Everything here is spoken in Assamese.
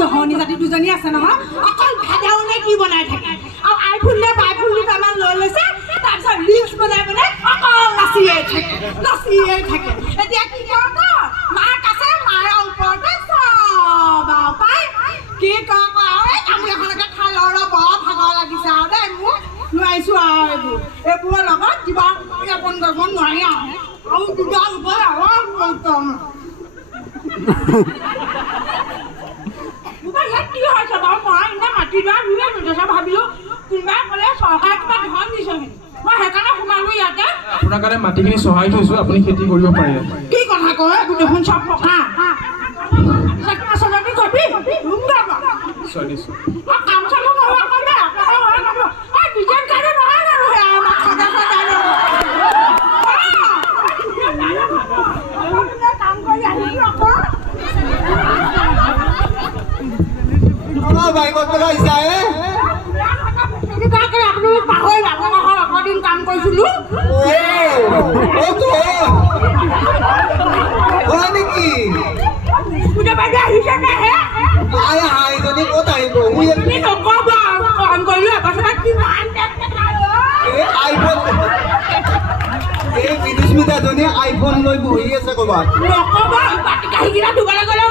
জহনী জাতি দুজনী আছে নহয় অকল ভেদাউনে কি বনাই থাকে আৰু আইফোন নে বাইফোন আমাৰ লৈ লৈছে তাৰপিছত ৰিলছ বনাই বনাই অকল নাচিয়ে থাকে এতিয়া কি কওঁ মাক আছে মাৰ ওপৰতে চব পাই কি কওঁ এই তামোল এখনকে খাই লওঁ বৰ ভাগৰ লাগিছে আৰু দেই মোক নোৱাৰিছোঁ আৰু এইবোৰৰ লগত কিবা যাপন কৰিব নোৱাৰি আৰু কিবা ওপৰত ইয়াত কি হৈছে বাৰু মই ইমান মাটি দোৱা ৰুৱে নুঠেছে ভাবিলোঁ কোনোবাই ক'লে চৰকাৰে কিবা ধন দিছে মই সেইকাৰণে সোমালোঁ ইয়াতে আপোনাৰ কাৰণে মাটিখিনি চহাই থৈছোঁ আপুনি খেতি কৰিব পাৰে কি কথা কয় দেখোন চব পকা আচলতে কবি ৰুম যাবা কাম চাব নহয় ক'লে ডিজাইন কাৰ্ডে নহয় জানো কাম কৰি আহিছোঁ আকৌ বাইকত পেলাইছা আপুনি পাহৰি আপোনালোকৰ অকদিন কাম কৰিছিলোঁ হয় নেকি বাইদেউ আহিছে নে হাইজনী ক'ত আহিব নক'বা কাম কৰিলোঁ এবাৰ কিমান আইফোন এই বিদুস্মিতাজনী আইফোন লৈ বহি আছে ক'ৰবাত নক'বা বাতি কাঁহীকেইটা ধুবলৈ গ'লে